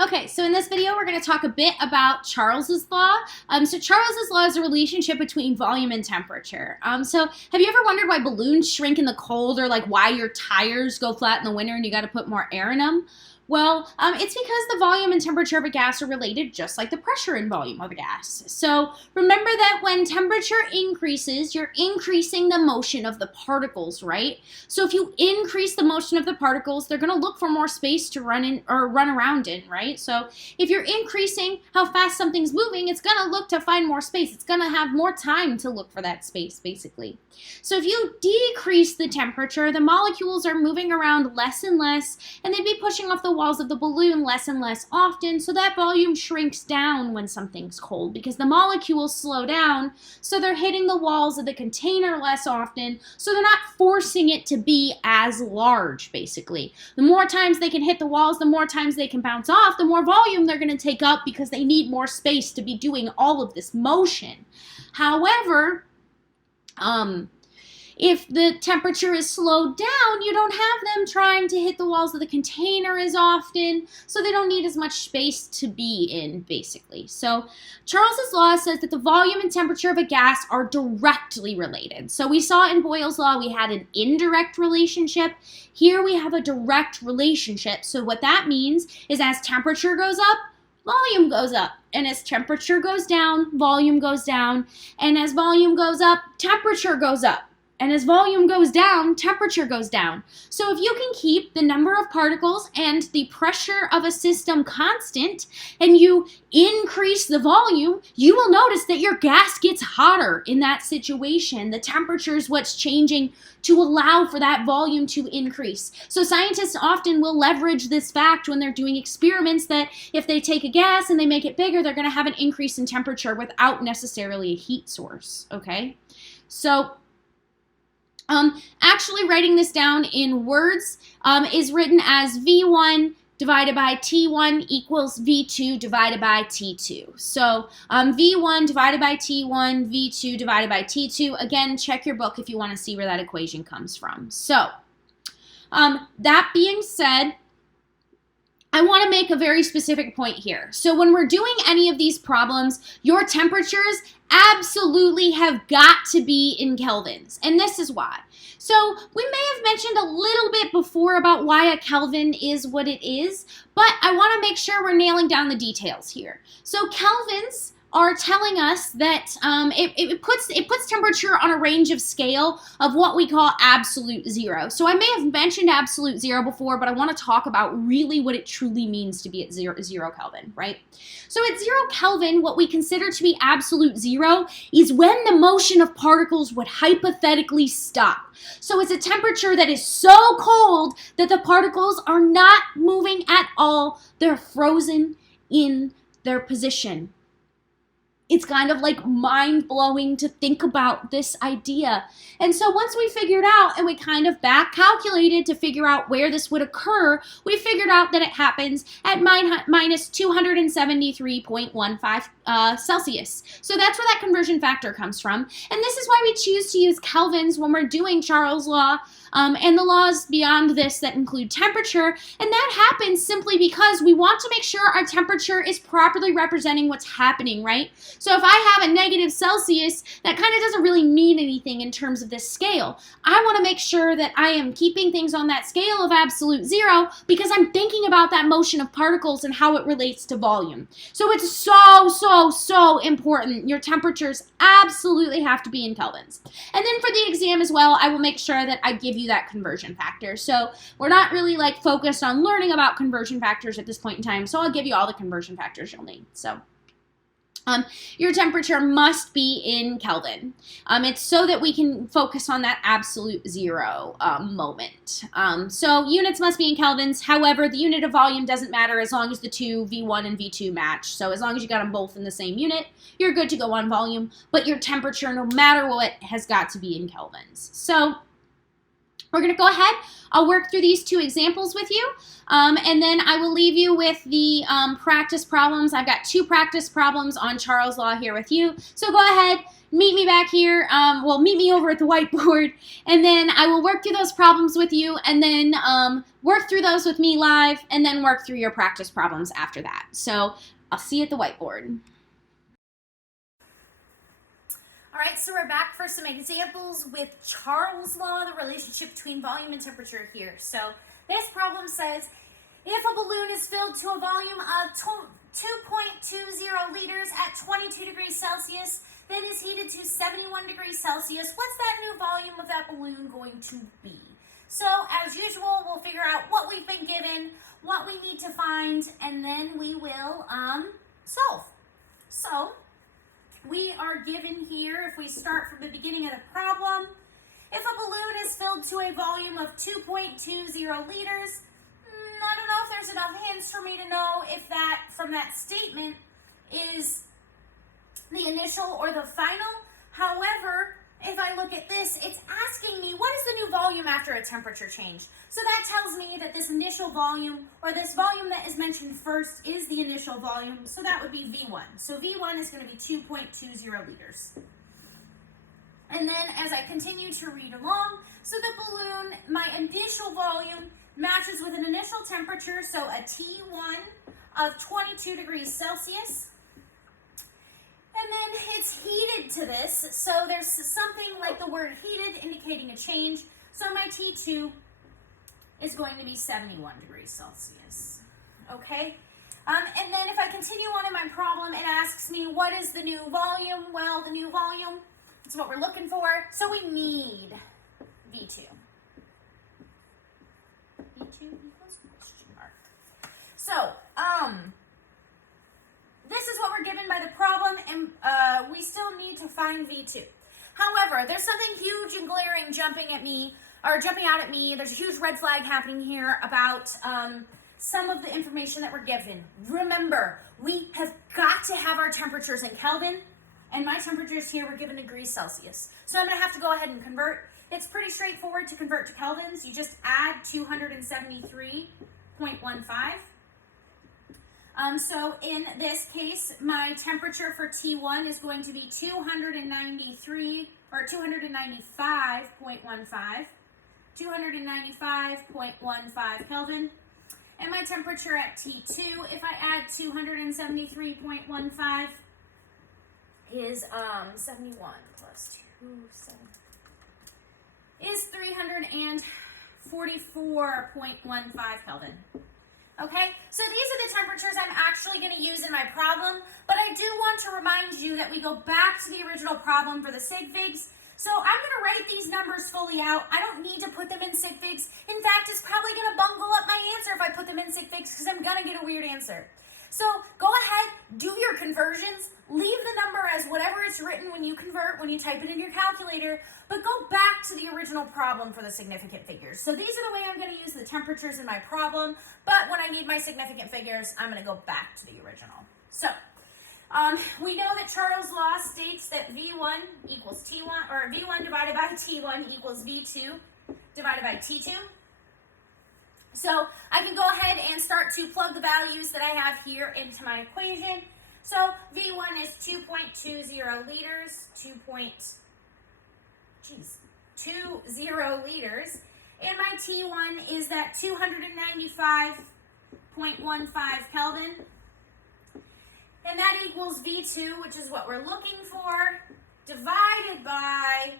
Okay, so in this video, we're going to talk a bit about Charles's law. So Charles's law is a relationship between volume and temperature. So have you ever wondered why balloons shrink in the cold, or like why your tires go flat in the winter and you got to put more air in them? Well, it's because the volume and temperature of a gas are related, just like the pressure and volume of a gas. So remember that when temperature increases, you're increasing the motion of the particles, right? So if you increase the motion of the particles, they're going to look for more space to run in or run around in, right? So if you're increasing how fast something's moving, it's going to look to find more space. It's going to have more time to look for that space, basically. So if you decrease the temperature, the molecules are moving around less and less, and they'd be pushing off the walls of the balloon less and less often, so that volume shrinks down when something's cold because the molecules slow down, so they're hitting the walls of the container less often, so they're not forcing it to be as large, basically. The more times they can hit the walls, the more times they can bounce off, the more volume they're going to take up because they need more space to be doing all of this motion. However, if the temperature is slowed down, you don't have them trying to hit the walls of the container as often, so they don't need as much space to be in, basically. So Charles's law says that the volume and temperature of a gas are directly related. So we saw in Boyle's law we had an indirect relationship. Here we have a direct relationship. So what that means is as temperature goes up, volume goes up. And as temperature goes down, volume goes down. And as volume goes up, temperature goes up. And as volume goes down, temperature goes down. So if you can keep the number of particles and the pressure of a system constant, and you increase the volume, you will notice that your gas gets hotter in that situation. The temperature is what's changing to allow for that volume to increase. So scientists often will leverage this fact when they're doing experiments that if they take a gas and they make it bigger, they're going to have an increase in temperature without necessarily a heat source, okay? So actually writing this down in words is written as V1 divided by T1 equals V2 divided by T2. So V1 divided by T1, V2 divided by T2. Again, check your book if you want to see where that equation comes from. So that being said, I want to make a very specific point here. So when we're doing any of these problems, your temperatures absolutely have got to be in kelvins, and this is why. So we may have mentioned a little bit before about why a Kelvin is what it is, but I want to make sure we're nailing down the details here. So kelvins are telling us that it puts temperature on a range of scale of what we call absolute zero. So I may have mentioned absolute zero before, but I want to talk about really what it truly means to be at zero Kelvin, right? So at 0 Kelvin, what we consider to be absolute zero is when the motion of particles would hypothetically stop. So it's a temperature that is so cold that the particles are not moving at all. They're frozen in their position. It's kind of like mind-blowing to think about this idea. And so once we figured out and we kind of back calculated to figure out where this would occur, we figured out that it happens at minus 273.15 Celsius. So that's where that conversion factor comes from. And this is why we choose to use kelvins when we're doing Charles' law and the laws beyond this that include temperature. And that happens simply because we want to make sure our temperature is properly representing what's happening, right? So if I have a negative Celsius, that kind of doesn't really mean anything in terms of this scale. I want to make sure that I am keeping things on that scale of absolute zero because I'm thinking about that motion of particles and how it relates to volume. So it's so important. Your temperatures absolutely have to be in kelvins. And then for the exam as well, I will make sure that I give you that conversion factor. So we're not really like focused on learning about conversion factors at this point in time, so I'll give you all the conversion factors you'll need. So your temperature must be in Kelvin. It's so that we can focus on that absolute zero moment. So units must be in kelvins. However, the unit of volume doesn't matter as long as the two V1 and V2 match. So as long as you got them both in the same unit, you're good to go on volume. But your temperature, no matter what, has got to be in kelvins. So We're going to go ahead. I'll work through these 2 examples with you, and then I will leave you with the practice problems. I've got 2 practice problems on Charles' Law here with you. So go ahead, meet me back here. Meet me over at the whiteboard, and then I will work through those problems with you, and then work through those with me live, and then work through your practice problems after that. So I'll see you at the whiteboard. All right, so we're back for some examples with Charles' Law, the relationship between volume and temperature here. So this problem says, if a balloon is filled to a volume of 2.20 liters at 22 degrees Celsius, then is heated to 71 degrees Celsius, what's that new volume of that balloon going to be? So as usual, we'll figure out what we've been given, what we need to find, and then we will solve. So we are given here, if we start from the beginning of the problem, if a balloon is filled to a volume of 2.20 liters, I don't know if there's enough hints for me to know if that, from that statement, is the initial or the final. However, if I look at this, it's asking me, what is the new volume after a temperature change? So that tells me that this initial volume, or this volume that is mentioned first, is the initial volume. So that would be V1. So V1 is going to be 2.20 liters. And then as I continue to read along, so the balloon, my initial volume matches with an initial temperature, so a T1 of 22 degrees Celsius. And then it's heated to this, so there's something like the word heated indicating a change. So my T2 is going to be 71 degrees Celsius, okay? And then if I continue on in my problem, it asks me, what is the new volume? Well, the new volume is what we're looking for, so we need V2. V2 equals question mark. So, this is what we're given by the problem, and we still need to find V2. However, there's something huge and glaring jumping out at me. There's a huge red flag happening here about some of the information that we're given. Remember, we have got to have our temperatures in Kelvin, and my temperatures here were given degrees Celsius. So I'm going to have to go ahead and convert. It's pretty straightforward to convert to kelvins. You just add 273.15. So in this case, my temperature for T1 is going to be 295.15, 295.15 Kelvin. And my temperature at T2, if I add 273.15, is 71 plus 2, is 344.15 Kelvin. Okay, so these are the temperatures I'm actually going to use in my problem, but I do want to remind you that we go back to the original problem for the sig figs. So I'm going to write these numbers fully out. I don't need to put them in sig figs. In fact, it's probably going to bungle up my answer if I put them in sig figs because I'm going to get a weird answer. So go ahead, do your conversions, leave the number as whatever it's written when you convert, when you type it in your calculator, but go back to the original problem for the significant figures. So these are the way I'm going to use the temperatures in my problem, but when I need my significant figures, I'm going to go back to the original. So we know that Charles' Law states that V1 equals T1, or V1 divided by T1 equals V2 divided by T2. So I can go ahead and start to plug the values that I have here into my equation. So V1 is 2.20 liters, 2.20 liters, and my T1 is that 295.15 Kelvin, and that equals V2, which is what we're looking for, divided by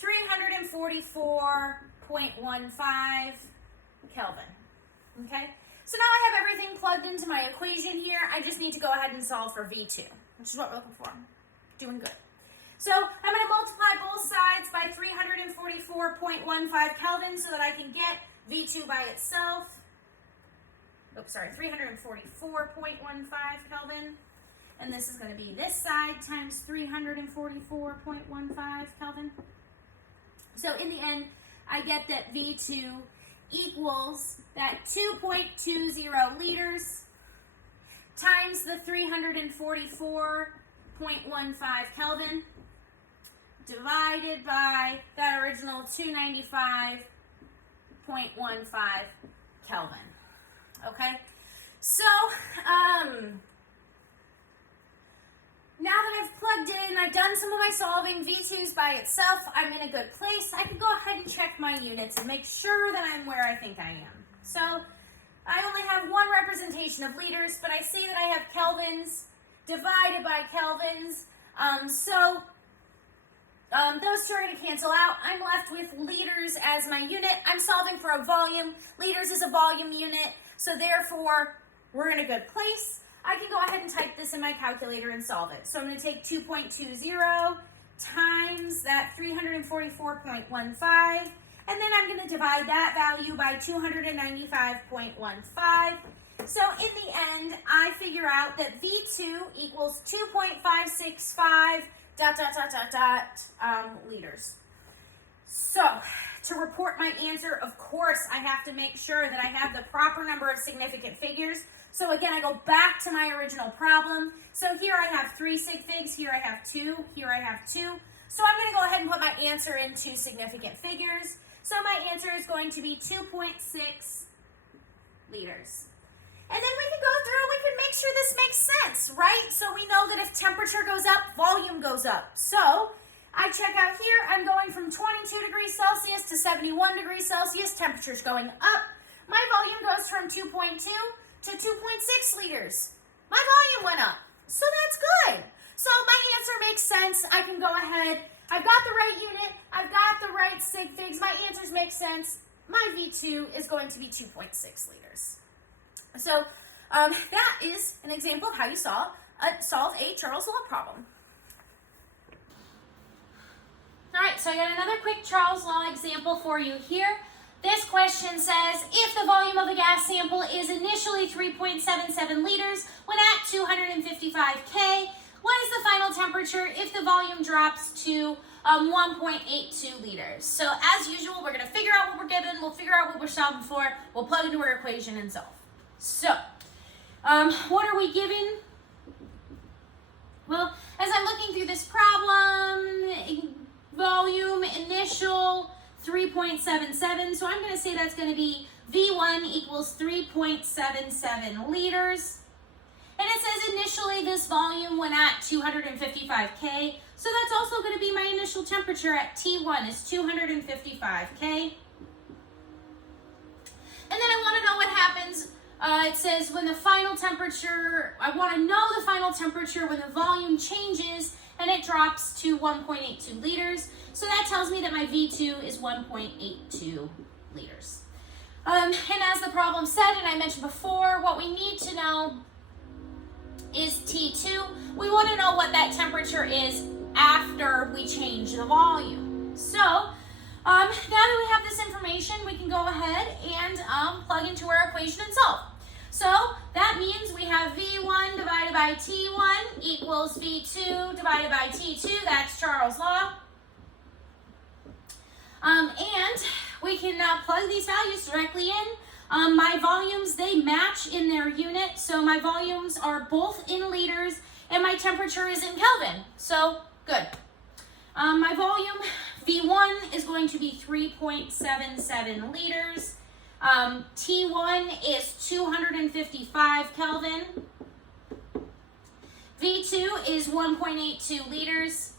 344.15 Kelvin. Okay, so now I have everything plugged into my equation here. I just need to go ahead and solve for V2, which is what we're looking for. Doing good. So I'm going to multiply both sides by 344.15 Kelvin so that I can get V2 by itself. Oops, sorry, 344.15 Kelvin. And this is going to be this side times 344.15 Kelvin. So in the end, I get that V2 equals that 2.20 liters times the 344.15 Kelvin divided by that original 295.15 Kelvin. Okay? So, now that I've plugged in, I've done some of my solving, V2's by itself, I'm in a good place. I can go ahead and check my units and make sure that I'm where I think I am. So, I only have one representation of liters, but I see that I have kelvins divided by kelvins. Those two are going to cancel out. I'm left with liters as my unit. I'm solving for a volume. Liters is a volume unit, so therefore, we're in a good place. I can go ahead and type this in my calculator and solve it. So I'm going to take 2.20 times that 344.15, and then I'm going to divide that value by 295.15. So in the end, I figure out that V2 equals 2.565 liters. So to report my answer, of course, I have to make sure that I have the proper number of significant figures. So again, I go back to my original problem. So here I have 3 sig figs, here I have 2, here I have 2. So I'm going to go ahead and put my answer into significant figures. So my answer is going to be 2.6 liters. And then we can go through, we can make sure this makes sense, right? So we know that if temperature goes up, volume goes up. So I check out here, I'm going from 22 degrees Celsius to 71 degrees Celsius, temperature's going up. My volume goes from 2.2 to 2.6 liters. My volume went up, so that's good. So my answer makes sense. I can go ahead. I've got the right unit. I've got the right sig figs. My answers make sense. My V2 is going to be 2.6 liters. So that is an example of how you solve a Charles Law problem. All right, so I got another quick Charles Law example for you here. This question says, if the volume of a gas sample is initially 3.77 liters when at 255 K, what is the final temperature if the volume drops to 1.82 liters? So as usual, we're going to figure out what we're given, we'll figure out what we're solving for, we'll plug into our equation and solve. So, what are we given? Well, as I'm looking through this problem, volume initial 3.77, so I'm going to say that's going to be V1 equals 3.77 liters. And it says initially this volume went at 255 K, so that's also going to be my initial temperature at T1 is 255 K. And then I want to know what happens. It says when the final temperature, I want to know the final temperature when the volume changes and it drops to 1.82 liters. So that tells me that my V2 is 1.82 liters. And as the problem said, and I mentioned before, what we need to know is T2. We want to know what that temperature is after we change the volume. So now that we have this information, we can go ahead and plug into our equation and solve. So that means we have V1 divided by T1 equals V2 divided by T2. That's Charles' Law. And we can plug these values directly in. My volumes, they match in their unit. So my volumes are both in liters and my temperature is in Kelvin. So good. My volume, V1 is going to be 3.77 liters. T1 is 255 Kelvin. V2 is 1.82 liters.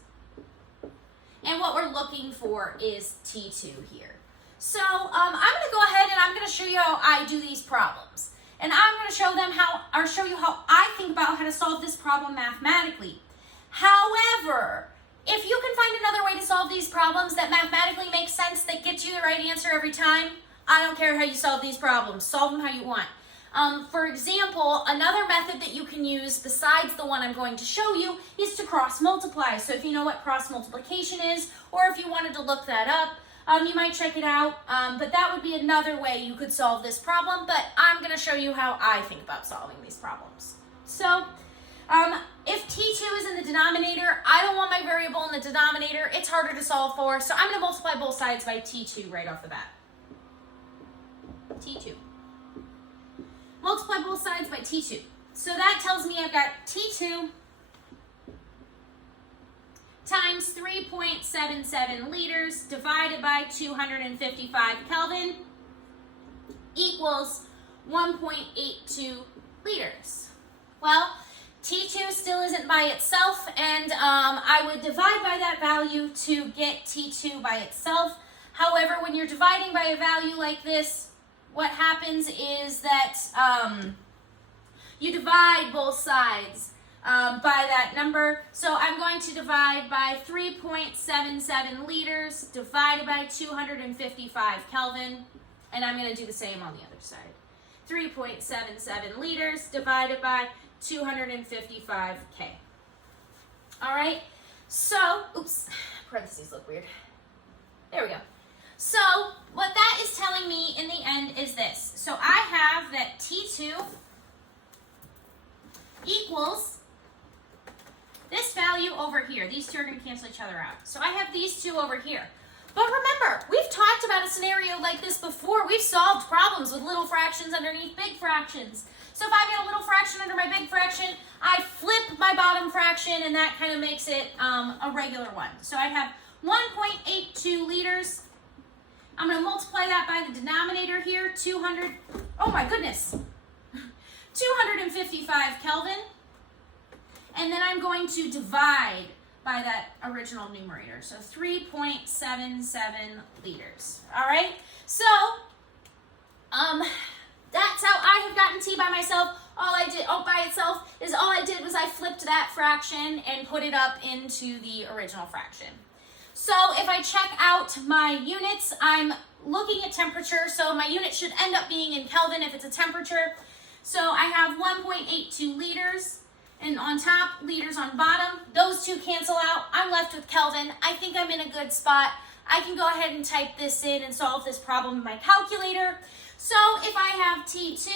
And what we're looking for is T2 here. So I'm going to go ahead and I'm going to show you how I do these problems. And I'm going to show you how I think about how to solve this problem mathematically. However, if you can find another way to solve these problems that mathematically makes sense, that gets you the right answer every time, I don't care how you solve these problems. Solve them how you want. For example, another method that you can use besides the one I'm going to show you is to cross multiply. So if you know what cross multiplication is, or if you wanted to look that up, you might check it out. But that would be another way you could solve this problem. But I'm going to show you how I think about solving these problems. So if T2 is in the denominator, I don't want my variable in the denominator. It's harder to solve for. So I'm going to multiply both sides by T2 right off the bat. T2. Multiply both sides by T2. So that tells me I've got T2 times 3.77 liters divided by 255 Kelvin equals 1.82 liters. Well, T2 still isn't by itself, and I would divide by that value to get T2 by itself. However, when you're dividing by a value like this, what happens is that you divide both sides by that number. So I'm going to divide by 3.77 liters divided by 255 Kelvin, and I'm going to do the same on the other side. 3.77 liters divided by 255 K. All right, so, oops, parentheses look weird. There we go. So what that is telling me in the end is this. So I have that T2 equals this value over here. These two are going to cancel each other out. So I have these two over here. But remember, we've talked about a scenario like this before. We've solved problems with little fractions underneath big fractions. So if I get a little fraction under my big fraction, I flip my bottom fraction, and that kind of makes it a regular one. So I have 1.82 liters. I'm going to multiply that by the denominator here, 200, oh my goodness, 255 Kelvin. And then I'm going to divide by that original numerator, so 3.77 liters. All right, so that's how I have gotten T by myself. All I did was I flipped that fraction and put it up into the original fraction. So if I check out my units, I'm looking at temperature, so my unit should end up being in Kelvin if it's a temperature. So I have 1.82 liters, and on top, liters on bottom. Those two cancel out. I'm left with Kelvin. I think I'm in a good spot. I can go ahead and type this in and solve this problem in my calculator. So if I have T2,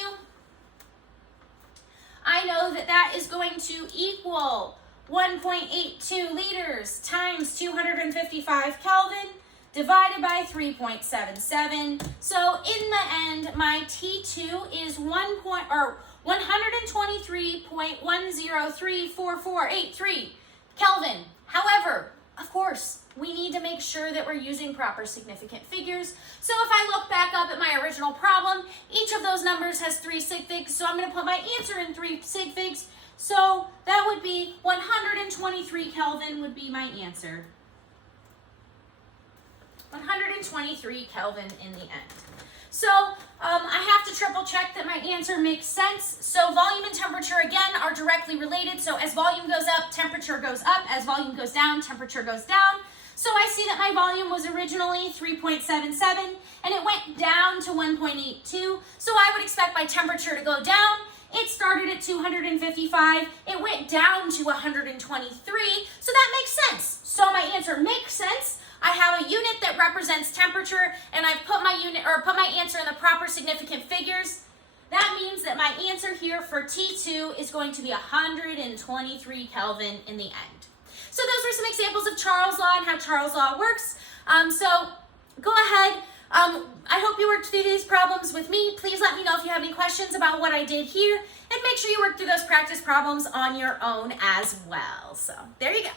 I know that that is going to equal 1.82 liters times 255 Kelvin divided by 3.77. So in the end, my T2 is 123.1034483 Kelvin. However, of course, we need to make sure that we're using proper significant figures. So if I look back up at my original problem, each of those numbers has 3 sig figs, so I'm going to put my answer in 3 sig figs. So that would be 123 Kelvin would be my answer. 123 Kelvin in the end. So I have to triple check that my answer makes sense. So volume and temperature, again, are directly related. So as volume goes up, temperature goes up. As volume goes down, temperature goes down. So I see that my volume was originally 3.77, and it went down to 1.82. So I would expect my temperature to go down. It started at 255. It went down to 123. So that makes sense. So my answer makes sense. I have a unit that represents temperature, and I've put my answer in the proper significant figures. That means that my answer here for T2 is going to be 123 Kelvin in the end. So those are some examples of Charles' law and how Charles' law works. So go ahead. I hope you worked through these problems with me. Please let me know if you have any questions about what I did here, and make sure you work through those practice problems on your own as well. So there you go.